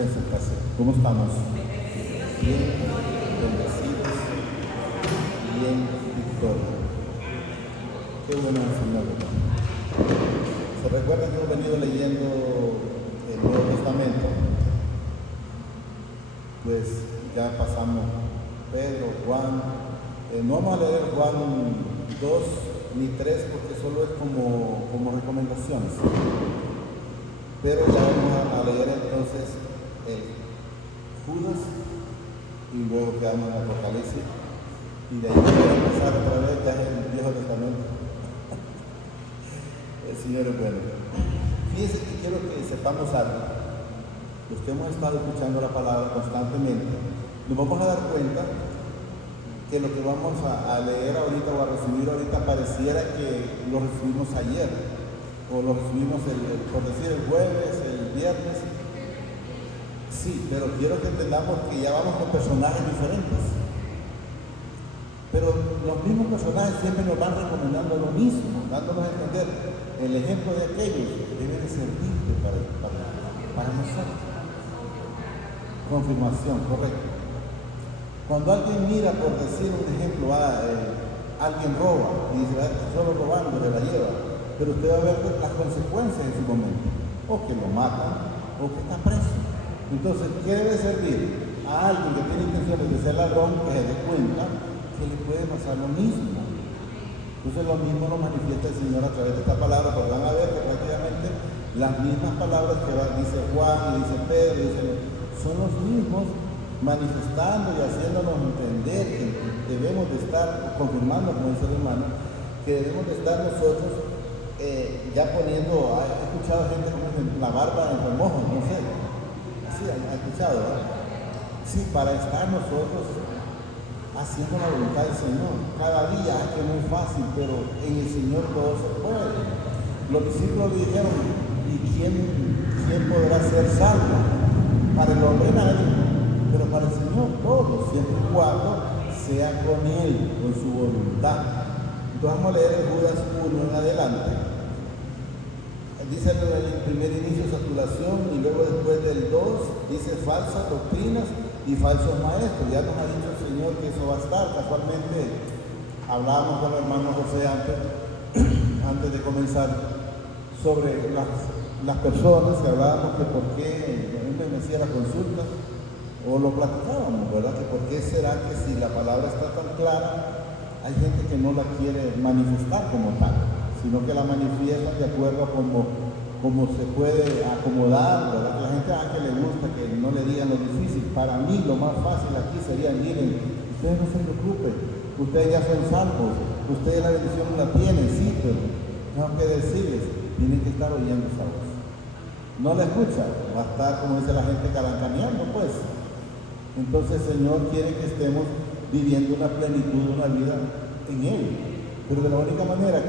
Pueden sentarse. ¿Cómo estamos? Bien, bendecidos, bien, victoria. Qué bueno es el Señor. ¿Se recuerdan que hemos venido leyendo el Nuevo Testamento? Pues ya pasamos Pedro, Juan. No vamos a leer Juan 2 ni 3 porque solo es como recomendaciones. Pero ya vamos a leer entonces el Judas y luego quedamos en Apocalipsis y de ahí vamos a pasar otra vez ya en el Viejo Testamento. El Señor es bueno. Fíjense que quiero que sepamos algo. Los que hemos estado escuchando la palabra constantemente, nos vamos a dar cuenta que lo que vamos a leer ahorita o a recibir ahorita pareciera que lo recibimos ayer. O lo recibimos, por decir, el jueves, el viernes. Sí, pero quiero que entendamos que ya vamos con personajes diferentes. Pero los mismos personajes siempre nos van recomendando lo mismo, dándonos a entender el ejemplo de aquellos que debe de servirte para nosotros. Confirmación, correcto. Cuando alguien mira, por decir un ejemplo, alguien roba y dice, solo robando, se la lleva. Pero usted va a ver las consecuencias en su momento, o que lo matan, o que está preso. Entonces, ¿qué debe servir a alguien que tiene intenciones de ser ladrón, que se dé cuenta que le puede pasar lo mismo? Entonces, lo mismo lo manifiesta el Señor a través de esta palabra, porque van a ver que prácticamente las mismas palabras que dice Juan, y dice Pedro, son los mismos manifestando y haciéndonos entender que debemos de estar, confirmando como el ser humano, que debemos de estar nosotros ya poniendo, he escuchado gente como la barba en remojo, no sé, así ha escuchado, ¿verdad? Sí, para estar nosotros haciendo la voluntad del Señor, cada día, que no es fácil, pero en el Señor todo se puede. Los discípulos dijeron, ¿y quién podrá ser salvo? Para el hombre nadie, pero para el Señor todo, siempre y cuando sea con Él, con su voluntad. Entonces vamos a leer el Judas 1 en adelante. Dice en el primer inicio saturación y luego después del 2 dice falsas doctrinas y falsos maestros. Ya nos ha dicho el Señor que eso va a estar. Casualmente hablábamos con el hermano José antes de comenzar sobre las personas que hablábamos que por qué me hacía la consulta o lo platicábamos, ¿verdad? Que por qué será que si la palabra está tan clara hay gente que no la quiere manifestar como tal, sino que la manifiesta de acuerdo a cómo se puede acomodar, ¿verdad? Que la gente que le gusta que no le digan lo difícil. Para mí lo más fácil aquí sería, miren, ustedes no se preocupen, ustedes ya son salvos, ustedes la bendición la tienen, sí, pero tengo que decirles, tienen que estar oyendo esa voz. No la escuchan, va a estar, como dice la gente, calancaneando, pues. Entonces el Señor quiere que estemos viviendo una plenitud, una vida en Él. Pero de la única manera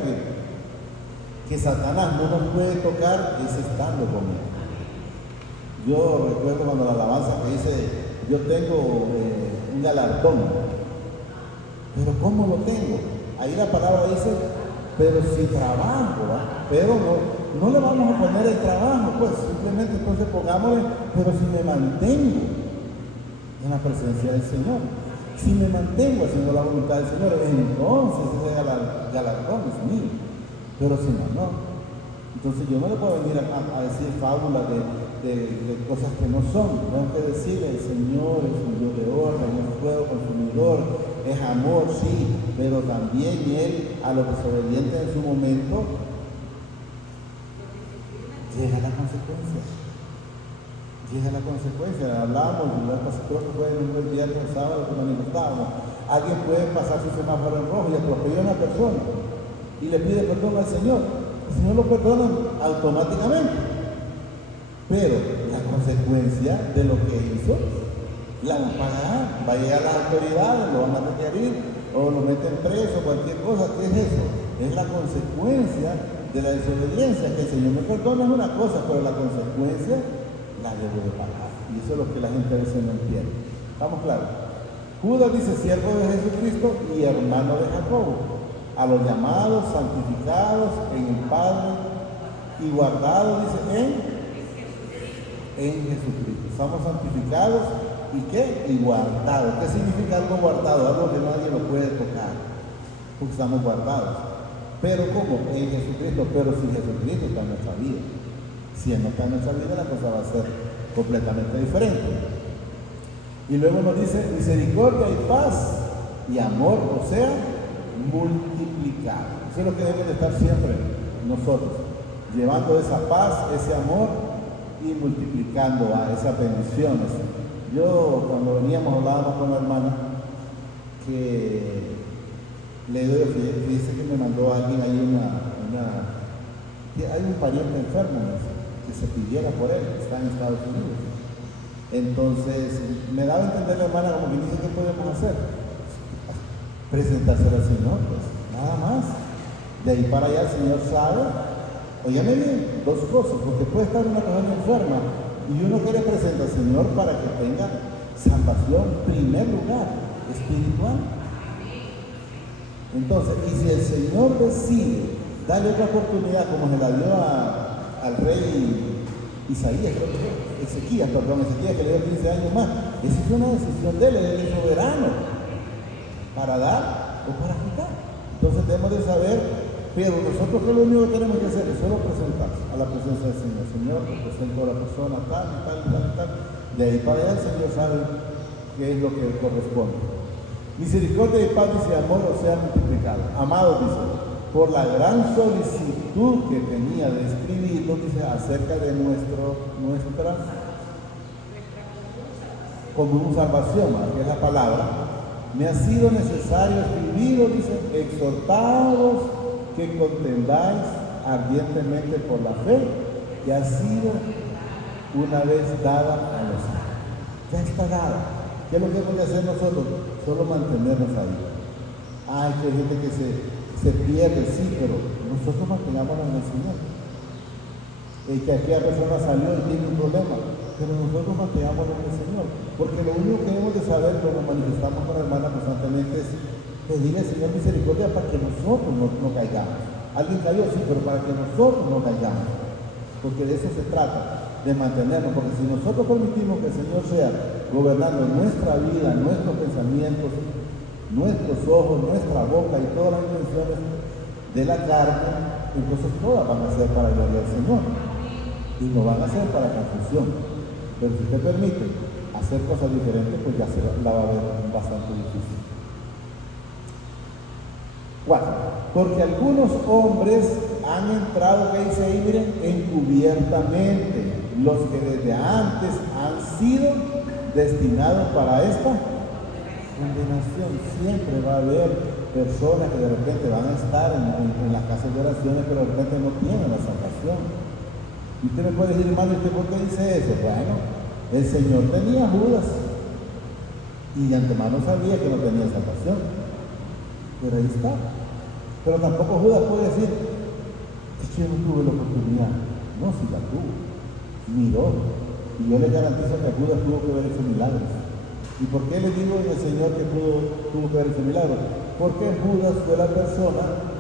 que Satanás no nos puede tocar es estando con Él. Yo recuerdo cuando la alabanza que dice, yo tengo un galardón, pero ¿cómo lo tengo? Ahí la palabra dice, pero si trabajo, ¿va? Pero no le vamos a poner el trabajo, pues simplemente entonces pongámosle, pero si me mantengo en la presencia del Señor, si me mantengo haciendo la voluntad del Señor, entonces ese galardón es mío. Pero si no. Entonces yo no le puedo venir a decir fábulas de cosas que no son. Tengo que decirle, el Señor es un Dios de orden, es fuego consumidor, es amor, sí, pero también Él, a los desobedientes en su momento, llega la consecuencia. Llega la consecuencia. Hablábamos, creo que fue en un viernes o sábado que manifestábamos. Alguien puede pasar su semáforo en rojo y atropella a una persona y le pide perdón al Señor. El Señor lo perdona automáticamente. Pero la consecuencia de lo que hizo la van a pagar. Va a llegar a las autoridades, lo van a requerir o lo meten preso, cualquier cosa. ¿Qué es eso? Es la consecuencia de la desobediencia. Que el Señor me perdona es una cosa, pero la consecuencia la debo de pagar. Y eso es lo que la gente a veces no entiende. ¿Estamos claros? Judas dice, siervo de Jesucristo y hermano de Jacobo, a los llamados, santificados en el Padre y guardados, dice, en Jesucristo. Somos santificados y ¿qué? Y guardados. ¿Qué significa algo guardado? Algo que nadie lo puede tocar, porque estamos guardados. Pero ¿cómo? En Jesucristo. Pero si Jesucristo está en nuestra vida. Si Él no está en nuestra vida, la cosa va a ser completamente diferente. Y luego nos dice misericordia y paz y amor, o sea, multiplicado. Eso es lo que debe de estar siempre nosotros, llevando esa paz, ese amor y multiplicando a esas bendiciones. Yo cuando veníamos hablábamos con la hermana que le doy, dice que me mandó alguien ahí que hay un pariente enfermo que se pidiera por él, que está en Estados Unidos. Entonces me daba a entender la hermana como que dice, ¿qué podemos hacer? Presentárselo al Señor, pues nada más. De ahí para allá el Señor sabe. Óyeme bien, dos cosas, porque puede estar una persona enferma y uno quiere presentar al Señor para que tenga salvación, en primer lugar, espiritual. Entonces, y si el Señor decide darle otra oportunidad como se la dio al rey Ezequías, que le dio 15 años más, esa es una decisión de él, él es soberano, para dar o para quitar. Entonces debemos de saber, pero nosotros que lo único que tenemos que hacer es solo presentarse a la presencia del Señor. Señor, te presento a la persona tal. De ahí para allá el Señor sabe qué es lo que corresponde. Misericordia y paz dice amor, o sea, multiplicado. Amados, dice, por la gran solicitud que tenía de escribirlo, dice, acerca de nuestra común salvación, que es la palabra, me ha sido necesario escribirlo, dice, exhortados que contendáis ardientemente por la fe que ha sido una vez dada a los santos. Ya está dada. ¿Qué es lo que hemos de hacer nosotros? Solo mantenernos ahí. Hay gente que se pierde, sí, pero nosotros mantengámonos en el Señor. Que aquella persona salió y tiene un problema, pero nosotros mantengámonos en el Señor. Porque lo único que hemos de saber, cuando manifestamos con la hermana constantemente, es pedirle al Señor misericordia para que nosotros no caigamos. Alguien cayó, sí, pero para que nosotros no caigamos. Porque de eso se trata, de mantenernos. Porque si nosotros permitimos que el Señor sea gobernando nuestra vida, nuestros pensamientos, nuestros ojos, nuestra boca y todas las intenciones de la carne, entonces todas van a ser para la gloria del Señor y no van a ser para confusión. Pero si usted permite hacer cosas diferentes, pues ya la va a ver bastante difícil. 4. Porque algunos hombres han entrado, que dice ahí, miren, encubiertamente, los que desde antes han sido destinados para esta condenación. Siempre va a haber personas que de repente van a estar en las casas de oraciones, pero de repente no tienen la salvación. Y usted me puede decir, hermano, ¿usted por qué dice eso? Bueno, el Señor tenía a Judas y de antemano sabía que no tenía salvación, pero ahí está. Pero tampoco Judas puede decir, es que yo no tuve la oportunidad. No, si la tuvo, miró, y yo le garantizo que Judas tuvo que ver ese milagro. ¿Y por qué le digo al Señor que tuvo que ver ese milagro? Porque Judas fue la persona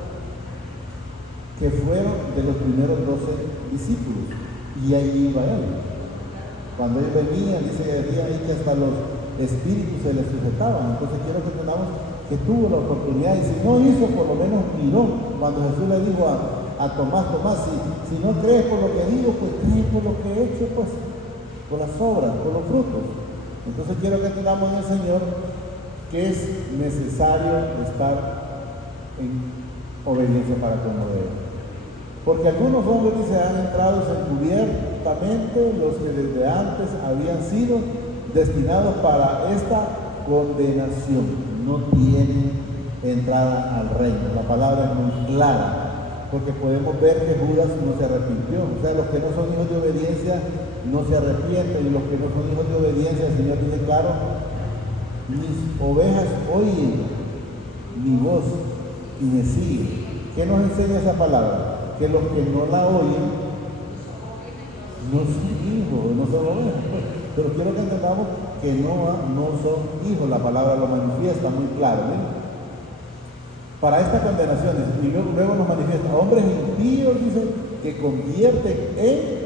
que fueron de los primeros 12 discípulos, y ahí iba él. Cuando él venía, dice que decía ahí que hasta los espíritus se le sujetaban. Entonces quiero que entendamos que tuvo la oportunidad, y si no hizo, por lo menos miró. Cuando Jesús le dijo a Tomás, si no crees por lo que digo, pues crees por lo que he hecho, pues por las obras, por los frutos. Entonces quiero que entendamos en el Señor que es necesario estar en obediencia para con Él. Porque algunos hombres, dice, han entrado encubiertamente, los que desde antes habían sido destinados para esta condenación. No tienen entrada al reino. La palabra es muy clara, porque podemos ver que Judas no se arrepintió. O sea, los que no son hijos de obediencia no se arrepienten, y los que no son hijos de obediencia, el Señor dice claro, mis ovejas oyen mi voz y me siguen. ¿Qué nos enseña esa palabra? Que los que no la oyen no son hijos, no son ovejas. Pero quiero que entendamos que no son hijos, la palabra lo manifiesta muy claro, ¿eh? Para esta condenación, y luego nos manifiesta, hombres impíos, dicen, que convierten en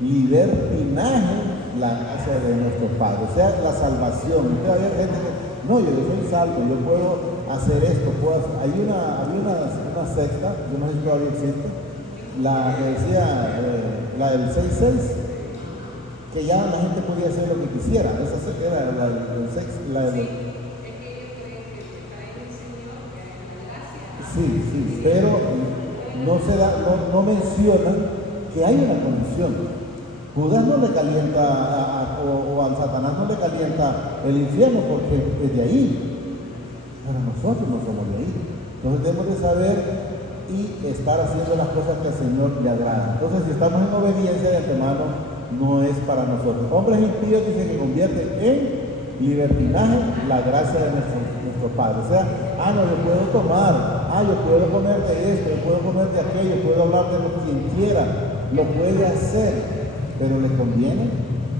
libertinaje la gracia de nuestro Padre, o sea, la salvación. Entonces, había gente que, no, yo soy salvo, yo puedo hacer esto, había una secta, yo no sé si todavía existe, la que decía, la del 6-6, que ya la gente podía hacer lo que quisiera. Esa secta era sí, pero no mencionan que hay una condición. Judas no le calienta o a Satanás no le calienta el infierno porque es de ahí. Pero nosotros no somos de ahí. Entonces debemos de saber y estar haciendo las cosas que al Señor le agrada. Entonces, si estamos en obediencia de antemano, no es para nosotros. Hombres impíos dicen que convierten en libertinaje la gracia de nuestro Padre. O sea, no, yo puedo tomar, yo puedo comer de esto, yo puedo comer de aquello, puedo hablar de lo que quien quiera, lo puede hacer, pero le conviene,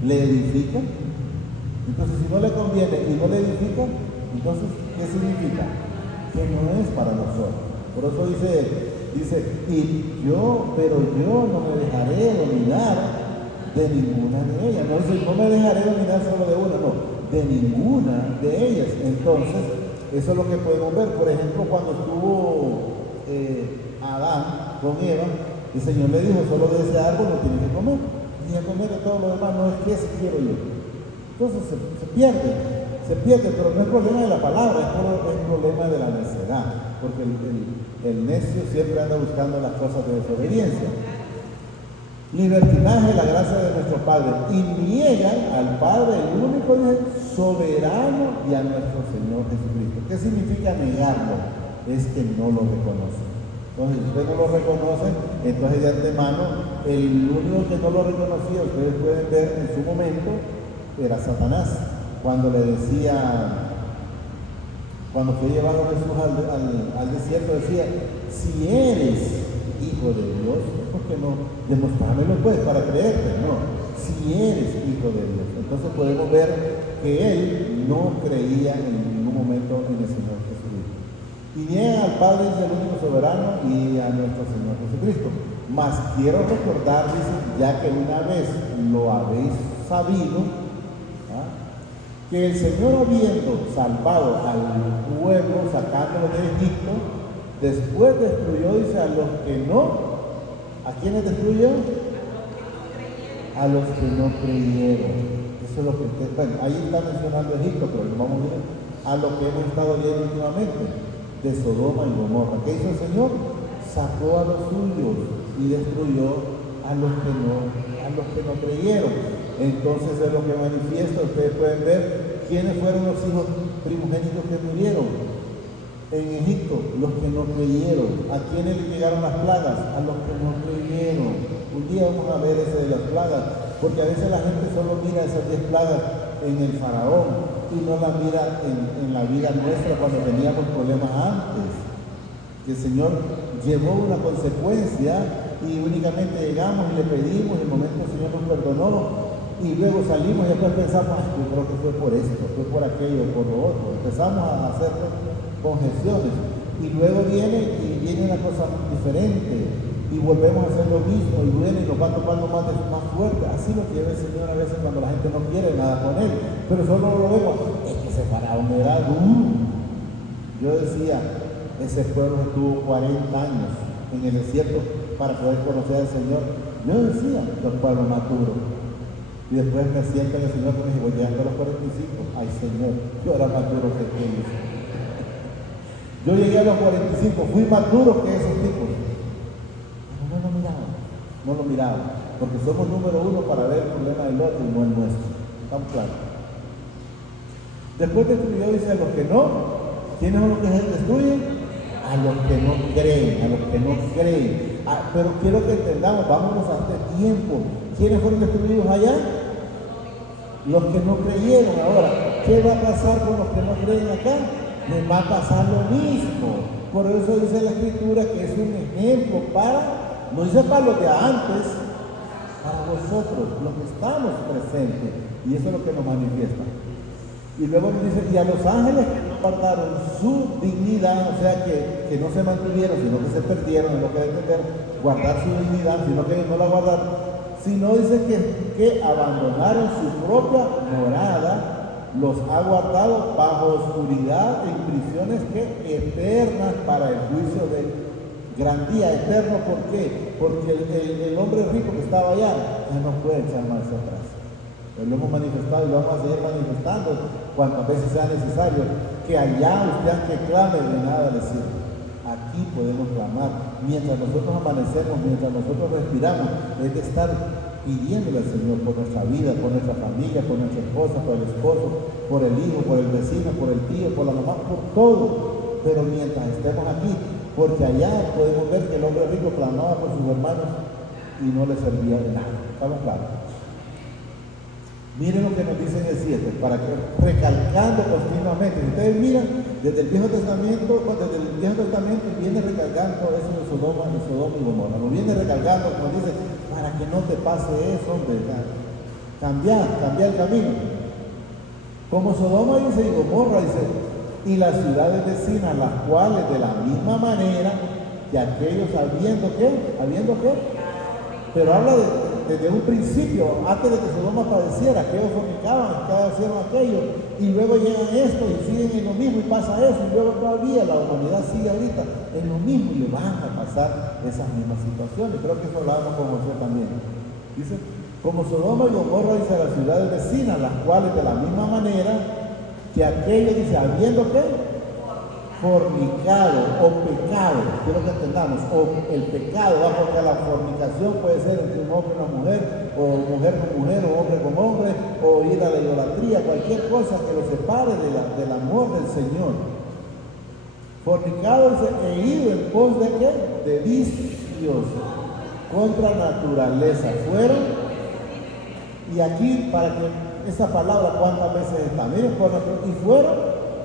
le edifica. Entonces, si no le conviene y no le edifica, entonces, ¿qué significa? Que no es para nosotros. Por eso dice, pero yo no me dejaré dominar de ninguna de ellas. No dice, no me dejaré dominar solo de una, no, de ninguna de ellas. Entonces, eso es lo que podemos ver. Por ejemplo, cuando estuvo Adán con Eva, el Señor le dijo, solo de ese árbol no tiene que comer, ni a comer de todo lo demás, no es que ese quiero yo. Entonces se pierde, pero no es problema de la palabra, es problema de la necedad, porque el necio siempre anda buscando las cosas de desobediencia. Libertinaje, la gracia de nuestro Padre, y niegan al Padre, el único soberano, y a nuestro Señor Jesucristo. ¿Qué significa negarlo? Es que no lo reconoce. Entonces, si usted no lo reconoce, entonces de antemano, el único que no lo reconocía, ustedes pueden ver en su momento, era Satanás. Cuando le decía, cuando fue llevado Jesús al desierto, decía, si eres hijo de Dios, ¿por qué no demostrármelo pues para creerte? No, si eres hijo de Dios. Entonces podemos ver que él no creía en ningún momento en el Señor Jesucristo. Y niega al Padre, es el único soberano, y a nuestro Señor Jesucristo. Mas quiero recordar, dice, ya que una vez lo habéis sabido, que el Señor, habiendo salvado al pueblo, sacándolo de Egipto, después destruyó, dice, a los que no. ¿A quiénes destruyó? A los que no creyeron. Eso es lo que bueno, ahí está mencionando Egipto, pero vamos a ver a lo que hemos estado viendo últimamente, de Sodoma y Gomorra. ¿Qué hizo el Señor? Sacó a los suyos y destruyó a los que no creyeron. Entonces es lo que manifiesta, ustedes pueden ver quiénes fueron los hijos primogénitos que murieron en Egipto, los que no creyeron. ¿A quiénes le llegaron las plagas? A los que no creyeron. Un día vamos a ver ese de las plagas, porque a veces la gente solo mira esas 10 plagas en el faraón y no la mira en la vida nuestra cuando teníamos problemas antes. Que el Señor llevó una consecuencia y únicamente llegamos y le pedimos, y en el momento el Señor nos perdonó. Y luego salimos y después pensamos, yo creo que fue por esto, fue por aquello, por lo otro. Empezamos a hacer conjeciones. Y luego viene una cosa diferente. Y volvemos a hacer lo mismo. Y viene y nos va tocando más fuerte. Así lo quiere el Señor a veces cuando la gente no quiere nada con Él. Pero solo lo vemos. Es que ese faraón era duro. Yo decía, ese pueblo estuvo 40 años en el desierto para poder conocer al Señor. Yo decía, los pueblos más duros. Y después me siento en el Señor y me dijo, voy a los 45. Ay, Señor, yo era más duro que ellos. Yo llegué a los 45, fui más duro que esos tipos. Pero no lo miraba. Porque somos número uno para ver el problema del otro y no el nuestro. Estamos claros. Después destruyó, dice, a los que no. ¿Quiénes son los que destruyen? A los que no creen, pero quiero que entendamos, vámonos a este tiempo. ¿Quiénes fueron destruidos allá? Los que no creyeron. Ahora, ¿qué va a pasar con los que no creen acá? Les va a pasar lo mismo. Por eso dice la Escritura que es un ejemplo no dice para los de antes, para nosotros, los que estamos presentes. Y eso es lo que nos manifiesta. Y luego nos dice, y a los ángeles que no guardaron su dignidad, o sea que no se mantuvieron, sino que se perdieron, en lo que debe entender, guardar su dignidad, sino que no la guardaron, sino dice que abandonaron su propia morada, los ha guardado bajo oscuridad en prisiones que eternas para el juicio del gran día. Eterno, ¿por qué? Porque el hombre rico que estaba allá ya no puede echar marcha atrás. Lo hemos manifestado y lo vamos a seguir manifestando cuantas veces sea necesario, que allá usted aunque clame de nada le sirve. Aquí podemos clamar, mientras nosotros amanecemos, mientras nosotros respiramos, es de estar pidiéndole al Señor por nuestra vida, por nuestra familia, por nuestra esposa, por el esposo, por el hijo, por el vecino, por el tío, por la mamá, por todo. Pero mientras estemos aquí, porque allá podemos ver que el hombre rico clamaba por sus hermanos y no le servía de nada. ¿Estamos claros? Miren lo que nos dice en el 7, para que recalcando continuamente. Ustedes miran, desde el Viejo Testamento viene recalcando eso de Sodoma y Gomorra. Nos viene recalcando, como dice, para que no te pase eso, hombre. Cambiar el camino. Como Sodoma dice y Gomorra dice, y las ciudades vecinas, las cuales de la misma manera que aquellos habiendo qué, pero habla desde un principio, antes de que Sodoma padeciera, aquellos fornicaban, que hacían aquello, y luego llegan esto y siguen en lo mismo y pasa eso, y luego todavía la humanidad sigue ahorita en lo mismo y le van a pasar esas mismas situaciones. Creo que eso hablábamos con José también. Dice, como Sodoma y Gomorra dice a las ciudades vecinas, las cuales de la misma manera que aquellos, dice, habiendo qué, fornicado o pecado, quiero que entendamos, o el pecado, porque la fornicación puede ser entre un hombre y una mujer, o mujer con mujer, o hombre con hombre, o ir a la idolatría, cualquier cosa que lo separe del amor del Señor. Fornicado e ido en pos de qué, de vicios contra naturaleza, fueron, y aquí para que esa palabra cuántas veces está, miren, y fueron,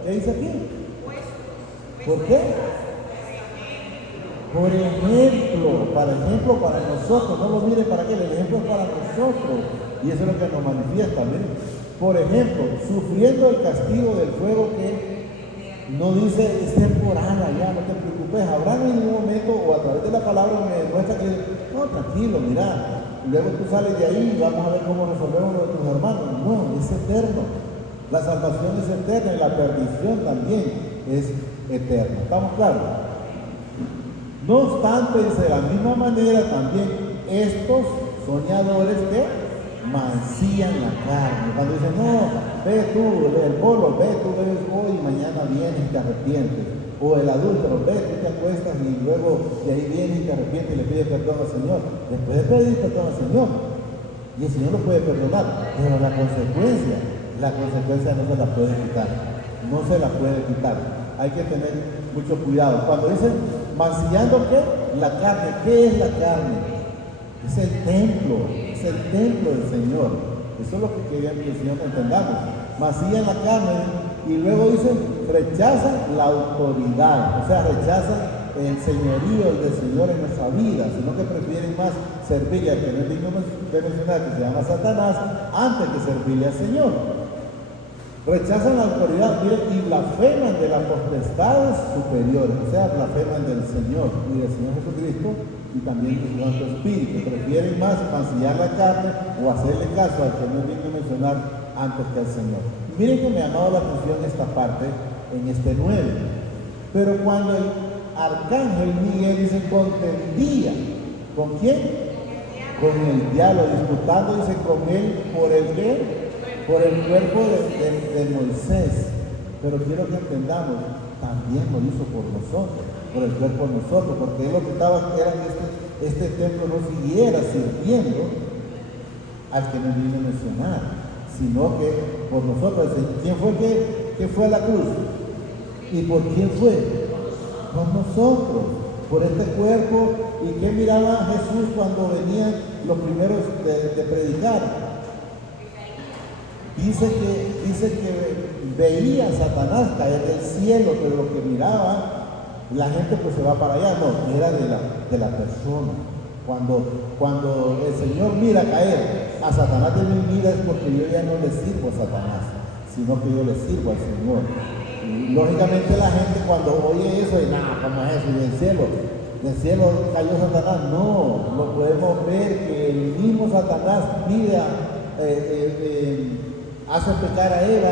¿qué dice aquí? ¿Por qué? Por ejemplo, para nosotros, no lo miren para qué, el ejemplo es para nosotros, y eso es lo que nos manifiesta, miren. Por ejemplo, sufriendo el castigo del fuego que no dice es temporal allá, no te preocupes, habrá en un momento, o a través de la palabra me demuestra que, no, tranquilo, mira, luego tú sales de ahí y vamos a ver cómo resolvemos lo de tus hermanos. No, es eterno, la salvación es eterna y la perdición también es eterna. ¿Estamos claros? No obstante, dice de la misma manera también estos soñadores que mancillan la carne. Cuando dicen, no, ve tú, el bolo, ve tú, ves hoy y mañana vienes y te arrepientes. O el adúltero, ve, tú te acuestas y luego de ahí vienes y te arrepientes y le pides perdón al Señor. Después de pedir perdón al Señor, y el Señor lo puede perdonar, pero la consecuencia no se la puede quitar. No se la puede quitar. Hay que tener mucho cuidado. Cuando dicen mancillando, ¿qué? La carne. ¿Qué es la carne? Es el templo del Señor. Eso es lo que quería que el Señor entendamos. Mancillan la carne y luego dicen, rechazan la autoridad, o sea, rechazan el señorío del Señor en nuestra vida, sino que prefieren más servirle al que no es digno de mencionar, que se llama Satanás, antes que servirle al Señor. Rechazan la autoridad, miren, y blasfeman de las potestades superiores, o sea, blasfeman del Señor y del Señor Jesucristo y también de su Santo Espíritu. Prefieren más mancillar la carne o hacerle caso al que no es digno de mencionar antes que al Señor. Miren que me ha llamado la atención esta parte en este 9. Pero cuando el arcángel Miguel dice contendía, ¿con quién? Con el diablo, disputando, dice, con él por el qué, por el cuerpo de Moisés. Pero quiero que entendamos, también lo hizo por nosotros, por el cuerpo de nosotros, porque él lo que estaba era que este templo no siguiera sirviendo al que nos vino a mencionar, sino que por nosotros. ¿Quién fue que fue a la cruz? ¿Y por quién fue? Por nosotros, por este cuerpo. ¿Y qué miraba Jesús cuando venían los primeros de predicar? Dice que veía a Satanás caer del cielo, pero lo que miraba la gente pues se va para allá. No, era de la persona. Cuando el Señor mira caer a Satanás de mi vida es porque yo ya no le sirvo a Satanás, sino que yo le sirvo al Señor. Y lógicamente la gente cuando oye eso, y nada, ¿cómo es eso? Y el cielo, del cielo cayó Satanás. No, lo podemos ver que el mismo Satanás pide, hace pecar a Eva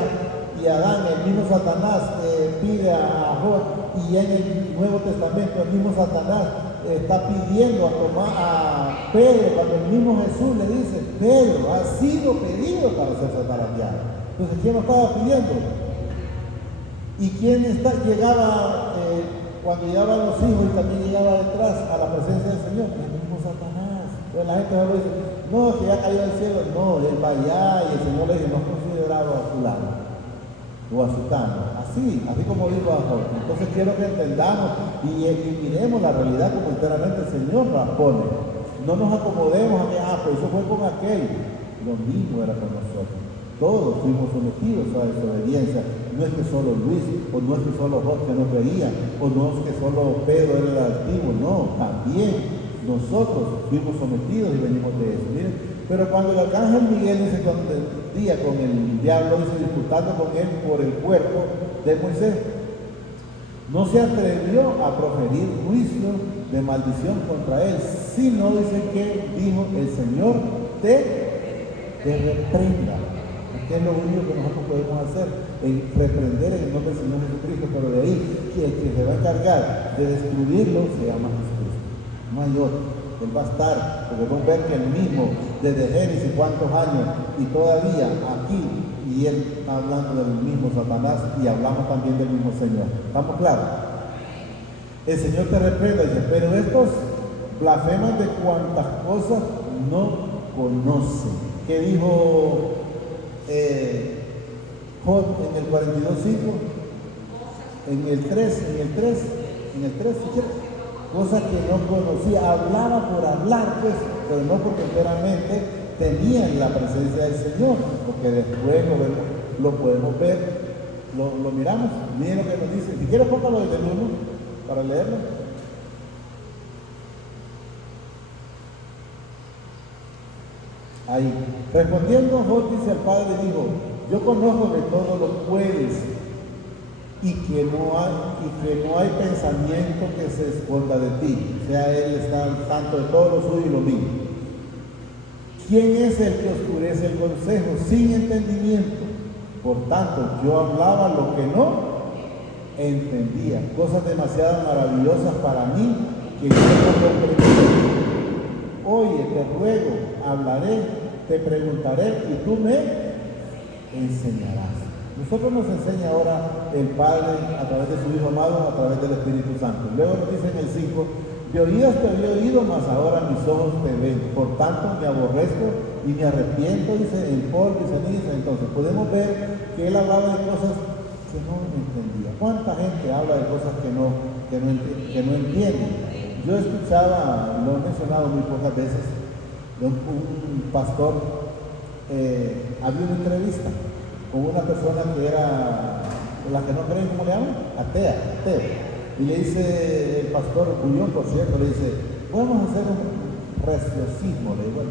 y a Adán. El mismo Satanás pide a Job, y en el Nuevo Testamento el mismo Satanás está pidiendo a Pedro, cuando el mismo Jesús le dice: Pedro, ha sido pedido para ser zarandeado. Entonces, ¿quién lo estaba pidiendo? ¿Y quién llegaba cuando llegaban los hijos y también llegaba detrás a la presencia del Señor? El mismo Satanás. Entonces la gente solo dice: no, que ya cayó del cielo. No, él va allá y el Señor le dice: no es considerado a su lado o a su cama. Así como dijo a Job. Entonces quiero que entendamos y miremos la realidad como enteramente el Señor la pone. No nos acomodemos a que, pues eso fue con aquel. Lo mismo era con nosotros. Todos fuimos sometidos a desobediencia. No es que solo Luis, o no es que solo Job que no creía, o no es que solo Pedro era el altivo. No, también nosotros fuimos sometidos y venimos de eso. Miren, pero cuando el arcángel Miguel dice con el diablo, dice, disputando con él por el cuerpo de Moisés, no se atrevió a proferir juicio de maldición contra él, sino dice que dijo: el Señor te reprenda. Que es lo único que nosotros podemos hacer, reprender en el nombre del Señor Jesucristo, pero de ahí que el que se va a encargar de destruirlo se llama Jesucristo. No hay otro. Él va a estar, porque vamos a ver que el mismo, desde Génesis, cuántos años, y todavía aquí, y él está hablando del mismo Satanás, y hablamos también del mismo Señor. ¿Estamos claros? El Señor te reprenda, dice, pero estos blasfeman de cuantas cosas no conocen. ¿Qué dijo Job en el 42:5? En el 3, si quieres, cosas que no conocía, hablaba por hablar, pues, pero no porque enteramente tenían la presencia del Señor, porque después lo podemos ver, lo miramos. Miren lo que nos dice. Si quieres, póngalo desde el 1 para leerlo. Ahí. Respondiendo, Job dice al Padre, dijo: yo conozco que todo lo puedes y que no hay pensamiento que se esconda de ti. O sea, Él está al tanto de todo lo suyo y lo mío. ¿Quién es el que oscurece el consejo sin entendimiento? Por tanto, yo hablaba lo que no entendía, cosas demasiado maravillosas para mí que yo no comprendía. Oye, te ruego, hablaré, te preguntaré y tú me enseñarás. Nosotros nos enseña ahora el Padre a través de su Hijo amado, a través del Espíritu Santo. Luego nos dice en el 5: de oídas te había oído, mas ahora mis ojos te ven. Por tanto me aborrezco y me arrepiento, dice, en polvo y ceniza. Entonces podemos ver que él hablaba de cosas que no entendía. ¿Cuánta gente habla de cosas que no entiende? Yo escuchaba, lo he mencionado muy pocas veces, de un pastor, había una entrevista con una persona que era, la que no creen, ¿cómo le llaman? Atea. Y le dice el pastor Bullón, por cierto, le dice: vamos a hacer un raciocismo, le digo,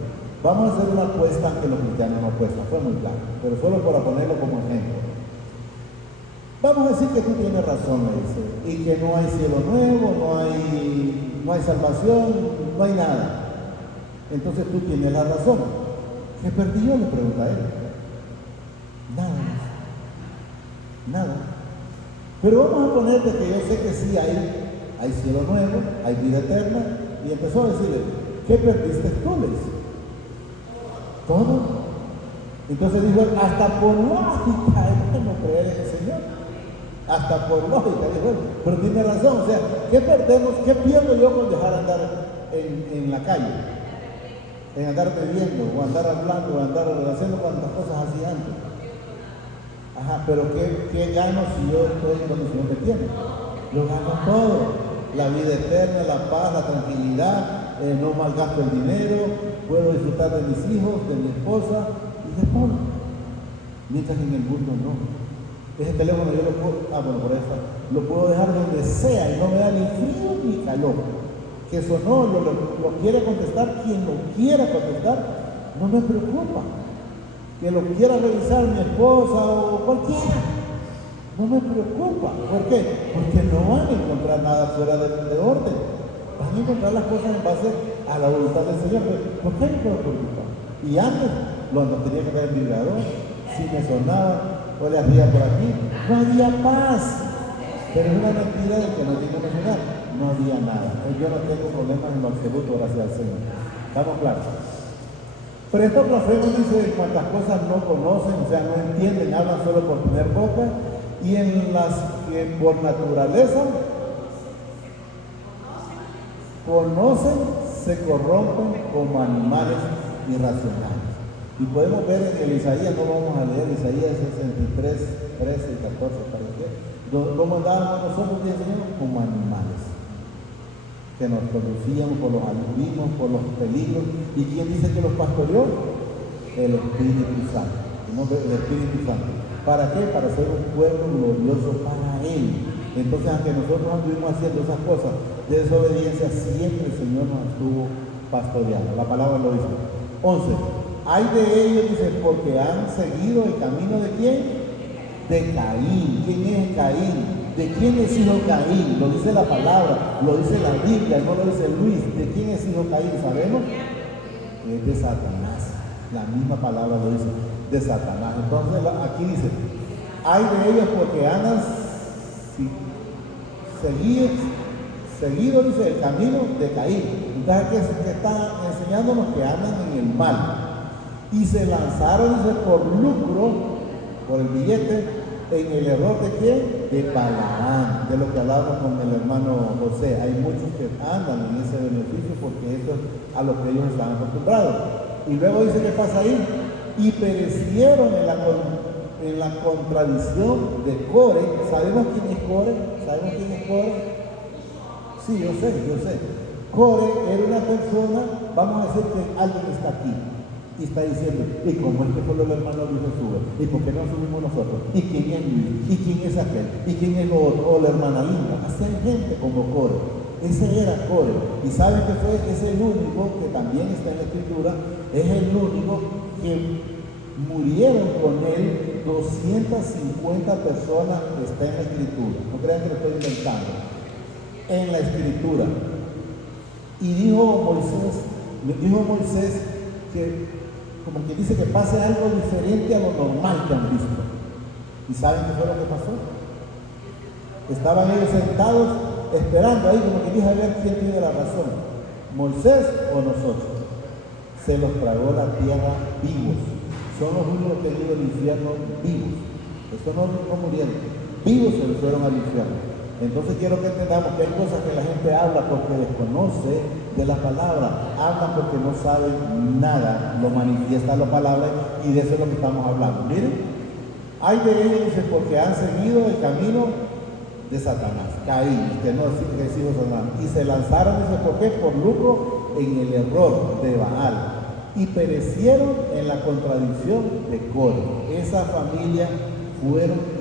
vamos a hacer una apuesta, aunque los cristianos no apuestan, fue muy claro, pero solo para ponerlo como ejemplo. Vamos a decir que tú tienes razón, le dice, y que no hay cielo nuevo, no hay salvación, no hay nada. Entonces tú tienes la razón. ¿Qué perdí yo?, le pregunta a él. Nada. Pero vamos a ponerte que yo sé que sí hay cielo nuevo, hay vida eterna. Y empezó a decirle: ¿qué perdiste tú?, le dice. Todo. Entonces dijo: hasta por lógica es no creer en el Señor. Hasta por lógica, dijo: pero tiene razón. O sea, ¿qué perdemos? ¿Qué pierdo yo con dejar andar en la calle? En andar bebiendo, o andar hablando, o andar haciendo cuantas cosas así antes. Ajá, pero ¿qué gano si yo estoy en condición que tiene? Lo gano todo. La vida eterna, la paz, la tranquilidad, no malgasto el dinero, puedo disfrutar de mis hijos, de mi esposa y de todo. Mientras en el mundo no. Ese teléfono yo lo puedo, por eso, lo puedo dejar donde sea y no me da ni frío ni calor. Que eso no, lo quiere contestar quien lo quiera contestar, no me preocupa. Que lo quiera revisar mi esposa o cualquiera, no me preocupa. ¿Por qué? Porque no van a encontrar nada fuera de orden. van a encontrar las cosas en base a la voluntad del Señor. ¿Por qué me puedo preocupar? Y antes, cuando tenía que ver el vibrador, si me sonaba o le hacía por aquí, no había paz. Pero es una mentira de que no tiene que sonar. No había nada. Yo no tengo problemas en lo absoluto, gracias al Señor. ¿Estamos claros? Pero estos blasfemos dicen cuantas cosas no conocen, o sea, no entienden, hablan solo por tener boca, y en las que por naturaleza conocen, se corrompen como animales irracionales. Y podemos ver en el Isaías, no vamos a leer Isaías 63, 13 y 14, parece, cómo andábamos nosotros, dice el Señor, como animales, que nos producíamos por los algoritmos, por los peligros. ¿Y quién dice que los pastoreó? El Espíritu Santo. El Espíritu Santo. ¿Para qué? Para ser un pueblo glorioso para Él. Entonces, aunque nosotros anduvimos haciendo esas cosas de desobediencia, siempre el Señor nos estuvo pastoreando. La palabra lo dice. 11. Hay de ellos, dice, porque han seguido el camino de quién? De Caín. ¿Quién es Caín? ¿De quién es hijo Caín? Lo dice la palabra, lo dice la Biblia, no lo dice Luis. ¿De quién es hijo Caín? ¿Sabemos? Es de Satanás. La misma palabra lo dice, de Satanás. Entonces aquí dice, hay de ellos porque andan seguido, dice, el camino de Caín. Entonces, ¿qué está enseñándonos? Que andan en el mal. Y se lanzaron, dice, por lucro, por el billete, en el error de quién? De Balaam, de lo que hablábamos con el hermano José. Hay muchos que andan en ese beneficio porque eso es a lo que ellos están acostumbrados. Y luego dice, ¿qué pasa ahí? Y perecieron en la contradicción de Core. ¿Sabemos quién es Core? ¿Sabemos quién es Core? Sí, yo sé. Core era una persona, vamos a decir que alguien está aquí y está diciendo, ¿y cómo es que solo el hermano Luis sube? ¿Y por qué no subimos nosotros? ¿Y quién es Luis? ¿Y quién es aquel? ¿Y quién es lo otro? O la hermana Linda. Así hay gente como Core. Ese era Core. Y saben que es el único que también está en la Escritura, es el único que murieron con él 250 personas que está en la Escritura. No crean que lo estoy inventando. En la Escritura. Y dijo Moisés que, como que dice, que pase algo diferente a lo normal que han visto. ¿Y saben qué fue lo que pasó? Estaban ellos sentados esperando ahí, como que dije, a ver quién tiene la razón, Moisés o nosotros. Se los tragó la tierra vivos. Son los únicos que han ido al infierno vivos. Estos no murieron, vivos se los fueron al infierno. Entonces quiero que entendamos que hay cosas que la gente habla porque desconoce de la palabra, hablan porque no saben nada, lo manifiesta la palabra y de eso es lo que estamos hablando. Miren, hay de ellos, dice, porque han seguido el camino de Satanás, Caín, que no es hijo de Satanás, y se lanzaron, dice, ¿por qué? Por lucro en el error de Baal, y perecieron en la contradicción de Core. Esa familia fueron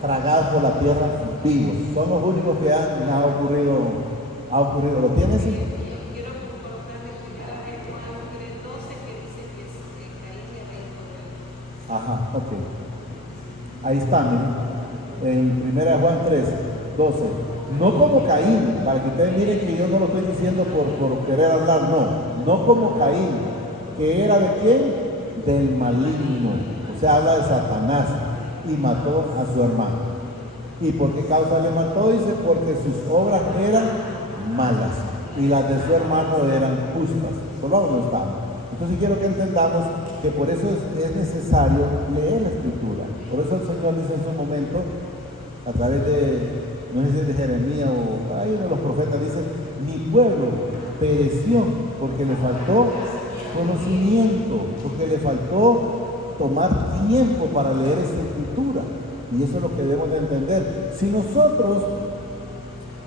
tragados por la tierra vivos. Son los únicos que ha ocurrido. ¿Lo tienes? Sí? Ajá, ok. Ahí está, miren. En 1 Juan 3, 12. No como Caín, para que ustedes miren que yo no lo estoy diciendo por querer hablar, no como Caín, que era de quién? Del maligno. O sea, habla de Satanás. Y mató a su hermano. ¿Y por qué causa le mató? Dice, porque sus obras eran malas y las de su hermano eran justas. Solo no estaban. Entonces quiero que entendamos que por eso es necesario leer la Escritura. Por eso el Señor dice en su momento, a través de, no sé si es de Jeremías o hay uno de los profetas, dice, mi pueblo pereció porque le faltó conocimiento, porque le faltó tomar tiempo para leer esa Escritura. Y eso es lo que debemos de entender. Si nosotros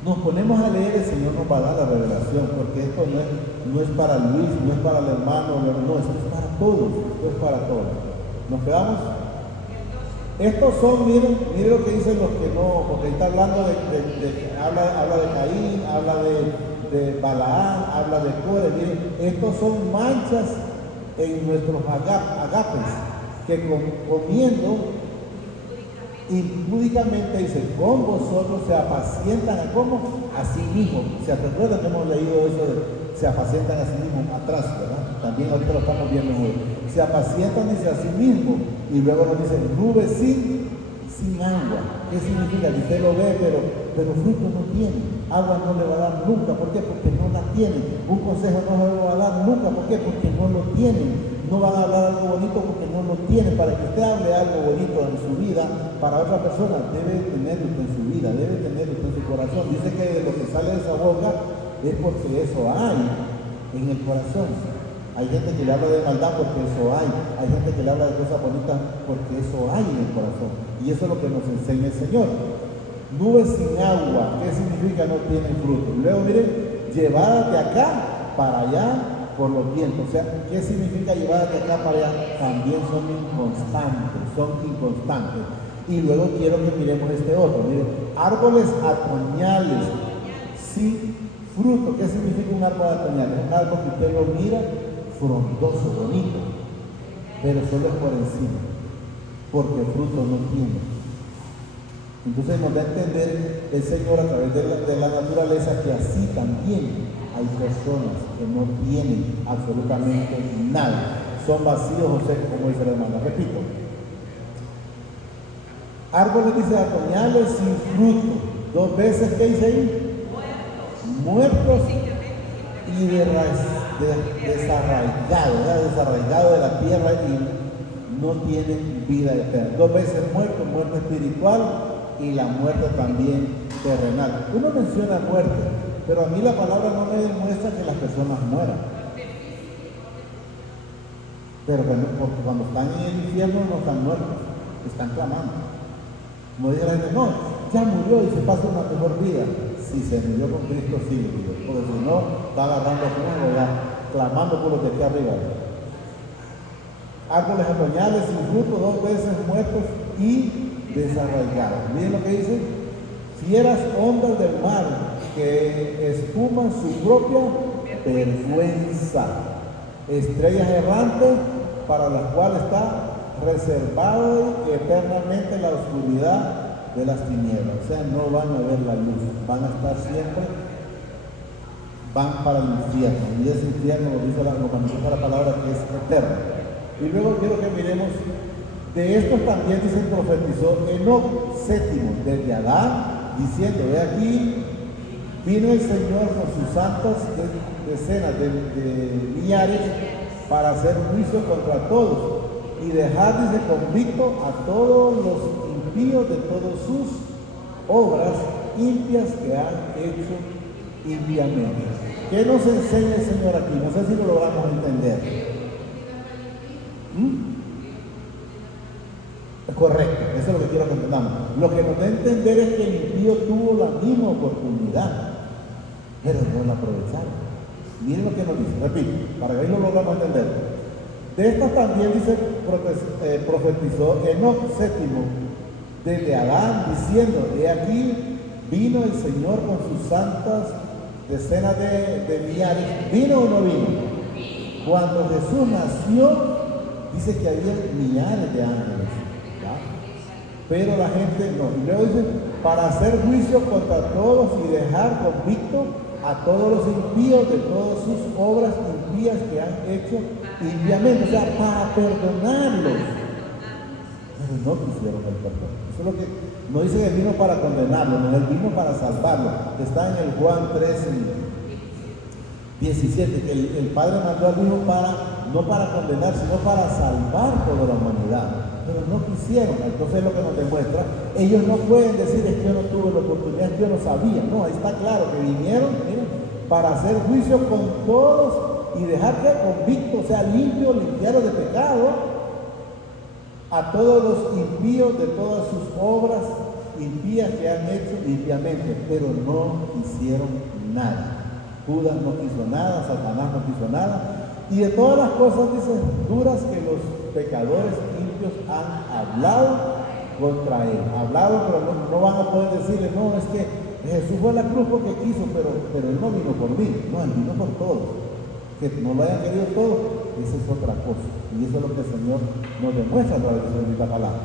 nos ponemos a leer, el Señor nos va a dar la revelación, porque esto no es para Luis, no es para el hermano, no, esto es para todos, esto es para todos. ¿Nos quedamos? Estos son, miren lo que dicen los que no, porque está hablando habla de Caín, habla de Balaam, habla de Core. Miren, estos son manchas en nuestros agapes, que comiendo impúdicamente dice, con vosotros se apacientan a cómo, a sí mismos. ¿Se acuerdan que hemos leído eso de se apacientan a sí mismos atrás, verdad? También ahorita lo estamos viendo hoy. Se apacientan, dice, a sí mismos, y luego nos dice nube sin agua. ¿Qué significa? Que usted lo ve, pero fruto no tiene. Agua no le va a dar nunca. ¿Por qué? Porque no la tienen. Un consejo no se lo va a dar nunca. ¿Por qué? Porque no lo tienen. No van a hablar algo bonito porque no lo tienen. Para que usted hable algo bonito en su vida, para otra persona, debe tenerlo en su vida, debe tenerlo en su corazón. Dice que de lo que sale de esa boca es porque eso hay en el corazón. Hay gente que le habla de maldad porque eso hay. Hay gente que le habla de cosas bonitas porque eso hay en el corazón. Y eso es lo que nos enseña el Señor. Nubes sin agua, ¿qué significa? No tienen fruto. Luego miren, llevadas de acá para allá por los vientos. O sea, ¿qué significa llevadas de acá para allá? También son inconstantes. Y luego quiero que miremos este otro. Miren, árboles otoñales sin fruto. ¿Qué significa un árbol otoñal? Es un árbol que usted lo mira frondoso, bonito, pero solo es por encima, porque fruto no tiene. Entonces nos da a entender el Señor a través de la naturaleza que así también hay personas que no tienen absolutamente nada, son vacíos o secos, como dice la hermana. Repito, árboles, dice, otoñales sin fruto. Dos veces, ¿qué dice ahí? Muertos y desarraigado de la tierra y no tienen vida eterna. Dos veces muerto, muerte espiritual y la muerte también terrenal. Uno menciona muerte, pero a mí la palabra no me demuestra que las personas mueran. Pero porque cuando están en el infierno no están muertos, están clamando. Como dice la gente, no, ya murió y se pasa una mejor vida. Si se murió con Cristo, sigue vivo, porque si no, está agarrando fuego ya, clamando por lo que está arriba. Árboles otoñales sin fruto, dos veces muertos y desarraigados. Miren lo que dice: fieras ondas del mar que espuman su propia vergüenza, estrellas errantes para las cuales está reservado eternamente la oscuridad de las tinieblas. O sea, no van a ver la luz, van a estar siempre, van para el infierno, y ese infierno lo dice la palabra, que es eterno. Y luego quiero que miremos, de estos también dice, profetizó Enoc séptimo, desde Adán, diciendo, ve aquí, vino el Señor con sus santas decenas de millares para hacer juicio contra todos y dejar, dice, convicto a todos los impíos de todas sus obras impias que han hecho impiamente. ¿Qué nos enseña el Señor aquí? No sé si lo logramos entender. Correcto, eso es lo que quiero que entendamos. Lo que nos da a entender es que el impío tuvo la misma oportunidad, pero no la aprovecharon. Miren lo que nos dice, repito, para que ahí lo logramos entender. De estas también dice, profetizó Enoc séptimo, desde Adán, diciendo, he aquí, vino el Señor con sus santas decenas de millares. ¿Vino o no vino? Cuando Jesús nació, dice que había millares de ángeles, ¿ya? Pero la gente no. Y luego dice, para hacer juicio contra todos y dejar convicto a todos los impíos de todas sus obras impías que han hecho impiamente, o sea, para perdonarlos. Pero no quisieron el perdón. Eso es lo que no dice que vino para condenarlo, no, él vino para salvarlo. Está en el Juan 13:17, que el Padre mandó al Hijo no para condenar, sino para salvar toda la humanidad. Pero no quisieron. Entonces lo que nos demuestra, ellos no pueden decir, es que yo no tuve la oportunidad, es que yo no sabía. No, ahí está claro que vinieron, miren, para hacer juicio con todos y dejar que convicto, o sea, limpio, limpiaros de pecado, a todos los impíos de todas sus obras impías que han hecho impiamente, pero no hicieron nada. Judas no quiso nada, Satanás no quiso nada, y de todas las cosas, dice, duras que los pecadores impios han hablado contra él. Hablado, pero no van a poder decirle, no, es que Jesús fue a la cruz porque quiso, pero él no vino por mí, no, él vino por todos. Que no lo hayan querido todos, esa es otra cosa. Y eso es lo que el Señor nos demuestra a través de su bendita palabra.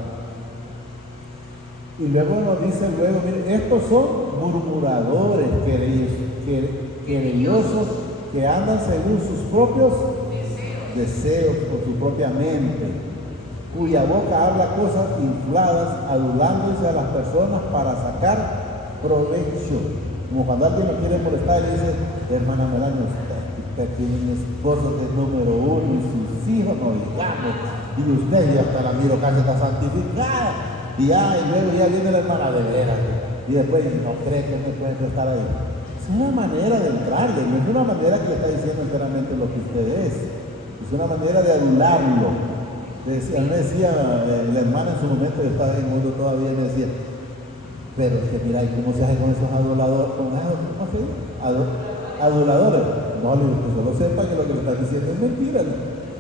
Y luego nos dice, mire, estos son murmuradores, querellosos, que andan según sus propios deseos, por su propia mente, cuya boca habla cosas infladas, adulándose a las personas para sacar provecho. Como cuando alguien lo quiere molestar y le dice, hermana Melania, usted tiene un esposo que es número uno y sus hijos no digamos, y usted ya hasta la miro casi está santificada. Y luego ya viene la hermana de veras, y después no cree que me puede estar ahí. Es una manera de entrarle, no es una manera que le está diciendo enteramente lo que usted es una manera de adularlo. Me decía la hermana en su momento, yo estaba en el mundo todavía, me decía, pero es que mira, ¿cómo se hace con esos aduladores? ¿Cómo se dice? Aduladores. No, le digo, que solo sepa que lo que le están diciendo es mentira, ¿no?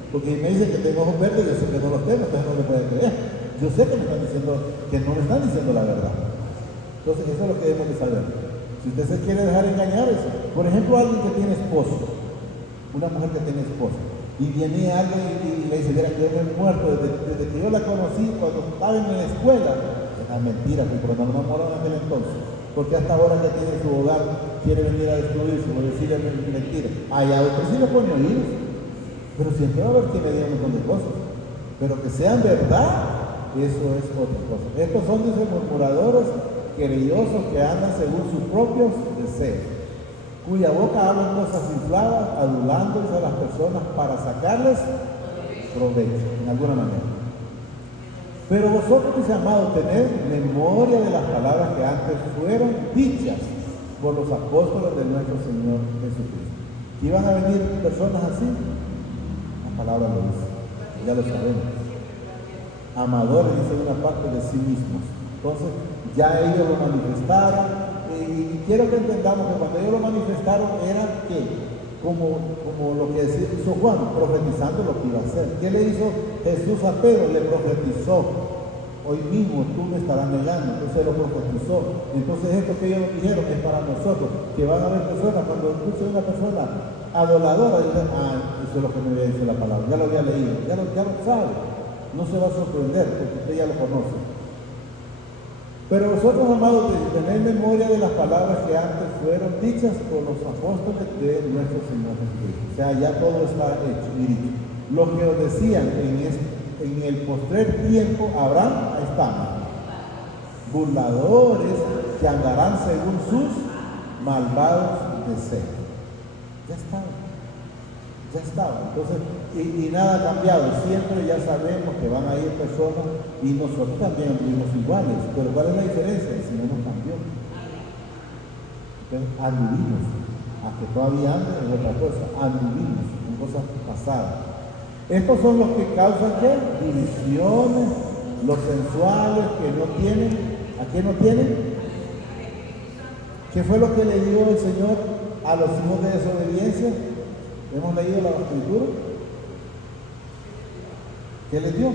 Porque me dice que tengo ojos verdes, yo sé que no los tengo, entonces no le pueden creer. Yo sé que me están diciendo, que no me están diciendo la verdad. Entonces eso es lo que debemos de saber. Si usted se quiere dejar engañar, por ejemplo, alguien que tiene esposo, una mujer que tiene esposo, y viene alguien y le dice, mira, yo me he muerto desde que yo la conocí, cuando estaba en la escuela. Es mentira, pero no me enamoró en aquel entonces. Porque hasta ahora que tiene su hogar, quiere venir a destruirse o decirle mentira. Allá otros sí le ponen oídos, pero siempre va a haber quien le diga un montón de cosas. Pero que sean verdad, eso es otra cosa. Estos son, dice, murmuradores, querellosos, que andan según sus propios deseos, cuya boca habla cosas infladas, adulándose a las personas para sacarles provecho, en alguna manera. Pero vosotros, mis amados, tened memoria de las palabras que antes fueron dichas por los apóstoles de nuestro Señor Jesucristo. ¿Iban a venir personas así? La palabra lo dice, ya lo sabemos. Amadores, dice una parte, de sí mismos. Entonces, ya ellos lo manifestaron. Y quiero que entendamos que cuando ellos lo manifestaron era que, como lo que hizo Juan, profetizando lo que iba a hacer. ¿Qué le hizo Jesús a Pedro? Le profetizó. Hoy mismo tú me estarás negando. Entonces lo profetizó. Entonces esto que ellos dijeron es para nosotros, que van a haber personas, cuando escuchen una persona adoradora, dicen, eso es lo que me había dicho la palabra, ya lo había leído, ya lo sabe. No se va a sorprender porque usted ya lo conoce. Pero vosotros, amados, tened memoria de las palabras que antes fueron dichas por los apóstoles de nuestro Señor Jesucristo. O sea, ya todo está hecho y dicho. Los que os decían en el postrer tiempo habrán, ahí están, burladores que andarán según sus malvados deseos. Ya estaba. Entonces, y nada ha cambiado. Siempre ya sabemos que van a ir personas y nosotros también vivimos iguales. Pero ¿cuál es la diferencia? El Señor nos cambió. Entonces, anduvimos. A que todavía ande es otra cosa. Anduvimos en cosas pasadas. Estos son los que causan ¿qué? Divisiones, los sensuales que no tienen. ¿A qué no tienen? ¿Qué fue lo que le dio el Señor a los hijos de desobediencia? ¿Hemos leído la Escritura? ¿Qué les dio?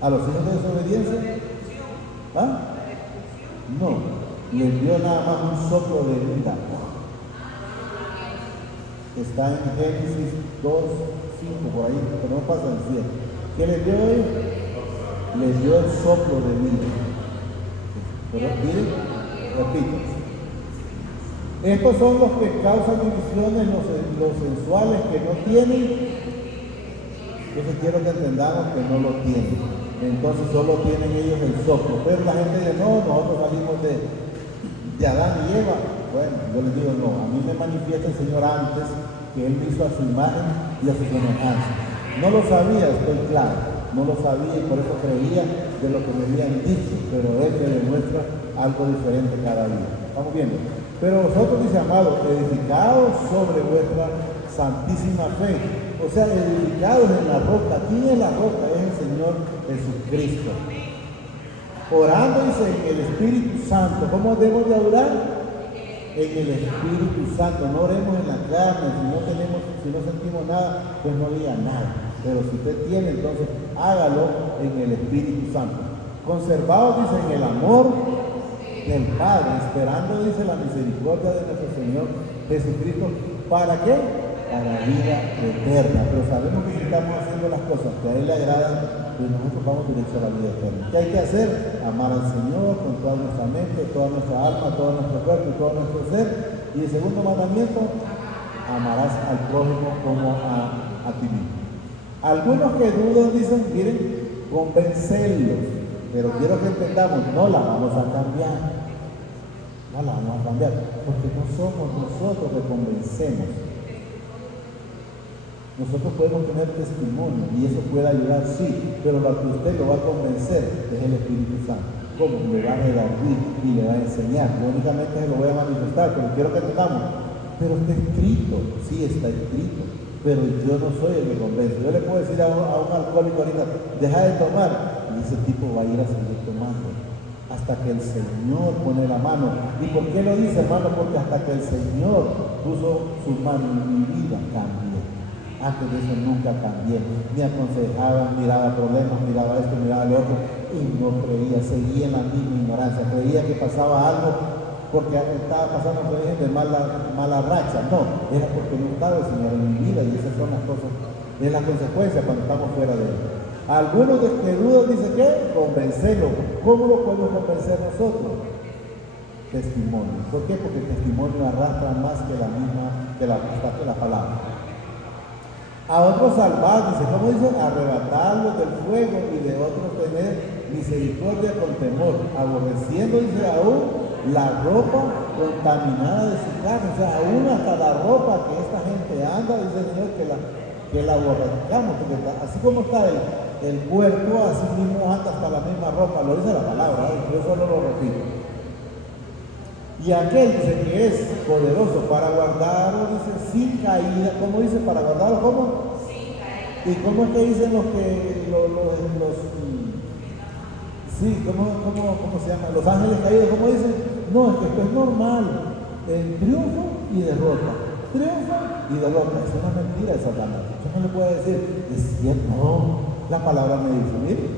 ¿A los hijos de desobediencia? ¿Ah? No, les dio nada más un soplo de vida. Está en Génesis 2, 5, por ahí, pero no pasa el 7. ¿Qué les dio hoy? Les dio el soplo de vida. Pero miren, repito. Estos son los que causan divisiones, los sensuales que no tienen. Entonces quiero que entendamos que no lo tienen. Entonces solo tienen ellos el soplo. Pero la gente dice, no, nosotros salimos de Adán y Eva. Bueno, yo les digo, no, a mí me manifiesta el Señor antes que Él me hizo a su imagen y a su semejanza. No lo sabía, estoy claro. No lo sabía y por eso creía de lo que me habían dicho. Pero Él me demuestra algo diferente cada día. ¿Estamos viendo? Pero vosotros, dice, amados, edificados sobre vuestra santísima fe. O sea, edificados en la roca. ¿Quién es la roca? Es el Señor Jesucristo. Orando, dice, en el Espíritu Santo. ¿Cómo debemos de orar? En el Espíritu Santo. No oremos en la carne. Si no sentimos nada, pues no diga nada. Pero si usted tiene, entonces hágalo en el Espíritu Santo. Conservados, dice, en el amor del Padre, esperando, dice, la misericordia de nuestro Señor Jesucristo. ¿Para qué? Para vida eterna. Pero sabemos que si estamos haciendo las cosas que a Él le agradan, pues nosotros vamos directo a la vida eterna. ¿Qué hay que hacer? Amar al Señor con toda nuestra mente, toda nuestra alma, todo nuestro cuerpo y todo nuestro ser. Y el segundo mandamiento, amarás al prójimo como a ti mismo. Algunos que dudan dicen, miren, convencerlos, pero quiero que entendamos, no la vamos a cambiar. No la vamos a cambiar, porque no somos nosotros que convencemos. Nosotros podemos tener testimonio y eso puede ayudar, sí, pero lo que usted lo va a convencer es el Espíritu Santo. ¿Cómo? Le va a redarguir y le va a enseñar. Yo únicamente se lo voy a manifestar, pero quiero que entendamos. Pero está escrito, sí está escrito, pero yo no soy el que convence. Yo le puedo decir a un alcohólico ahorita, deja de tomar, y ese tipo va a ir a seguir tomando hasta que el Señor pone la mano. ¿Y por qué lo dice, hermano? Porque hasta que el Señor puso su mano en mi vida, cambié. Antes de eso nunca cambié. Me aconsejaba, miraba problemas, miraba esto, miraba lo otro, y no creía, seguía en la misma ignorancia. Creía que pasaba algo porque estaba pasando, por ejemplo, de mala racha. No, era porque no estaba el Señor en mi vida, y esas son las cosas, de las consecuencias cuando estamos fuera de Él. Algunos de que dudan dicen que convencerlo. ¿Cómo lo podemos convencer nosotros? Testimonio. ¿Por qué? Porque el testimonio arrastra más que la palabra. A otros salvar, dice, ¿cómo dice? Arrebatarlos del fuego, y de otros tener misericordia con temor, aborreciendo, dice, aún la ropa contaminada de su carne. O sea, aún hasta la ropa que esta gente anda, dice el Señor, que la aborrezcamos, porque así como está el cuerpo, así mismo anda hasta la misma ropa, lo dice la palabra, yo solo lo repito. Y aquel dice que es poderoso para guardarlo, dice, sin caída. ¿Cómo dice? Para guardarlo, ¿cómo? Sin caída. ¿Y cómo es que dicen ¿cómo se llama? Los ángeles caídos, ¿cómo dicen? No, es que esto es normal. Triunfo y derrota. Triunfo y derrota. Es una mentira de Satanás. Yo no le puedo decir, es cierto, no. La palabra me dice, mire.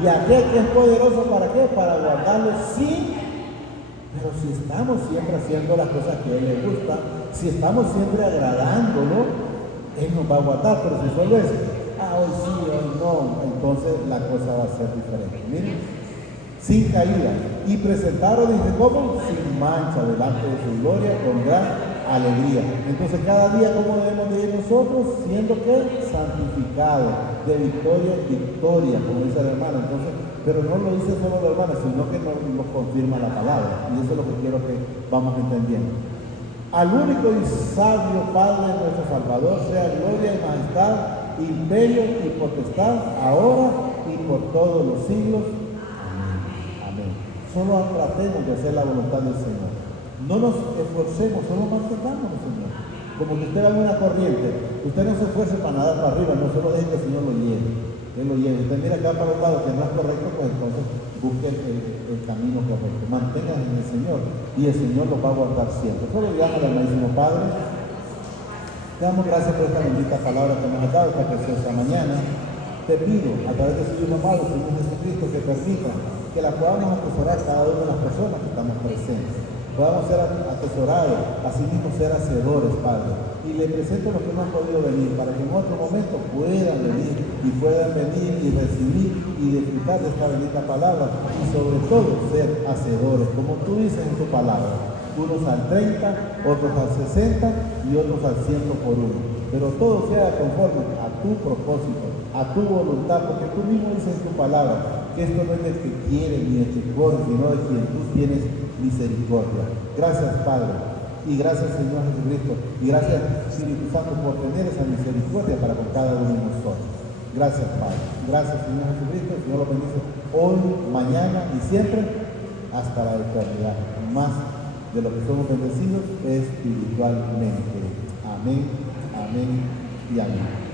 Y aquel que es poderoso, ¿para qué? Para guardarlo sin. Pero si estamos siempre haciendo las cosas que a Él le gusta, si estamos siempre agradándolo, Él nos va a guardar. Pero si solo es, hoy sí, hoy no, entonces la cosa va a ser diferente. Miren, sin caída. Y presentaron, dice, ¿cómo? Sin mancha delante de su gloria, con gran alegría. Entonces cada día, ¿cómo debemos de ir nosotros? Siendo que santificados, de victoria en victoria, como dice el hermano. Entonces, pero no lo dice solo el hermano, sino que nos confirma la palabra. Y eso es lo que quiero que vamos entendiendo. Al único y sabio Padre de nuestro Salvador sea gloria y majestad, imperio y potestad, ahora y por todos los siglos. Amén. Amén. Solo tratemos de hacer la voluntad del Señor. No nos esforcemos, solo mantengamos, Señor. Como que usted va en una corriente, usted no se esfuerce para nadar para arriba, no solo deje que el Señor lo lleve. Él lo lleve. Usted mira acá para un lado que no es correcto, pues entonces busque el camino correcto. Manténgase en el Señor y el Señor lo va a guardar siempre. Solo digamos al almaísimo Padre, te damos gracias por esta bendita palabra que nos has dado esta preciosa mañana. Te pido, a través de su Hijo amado, Señor Jesucristo, que permita que la podamos atesorar cada una de las personas que estamos presentes. Podamos ser atesorados, asimismo ser hacedores, Padre. Y le presento los que no han podido venir, para que en otro momento puedan venir y recibir y disfrutar de esta bendita palabra, y sobre todo ser hacedores, como tú dices en tu palabra. Unos al 30, otros al 60 y otros al 100 por uno. Pero todo sea conforme a tu propósito, a tu voluntad, porque tú mismo dices en tu palabra que esto no es del que quiere ni del que corre, sino de quien tú tienes misericordia. Gracias, Padre, y gracias, Señor Jesucristo, y gracias, Espíritu Santo, por tener esa misericordia para con cada uno de nosotros. Gracias, Padre. Gracias, Señor Jesucristo. El Señor lo bendice hoy, mañana y siempre hasta la eternidad. Más de lo que somos bendecidos espiritualmente. Amén, amén y amén.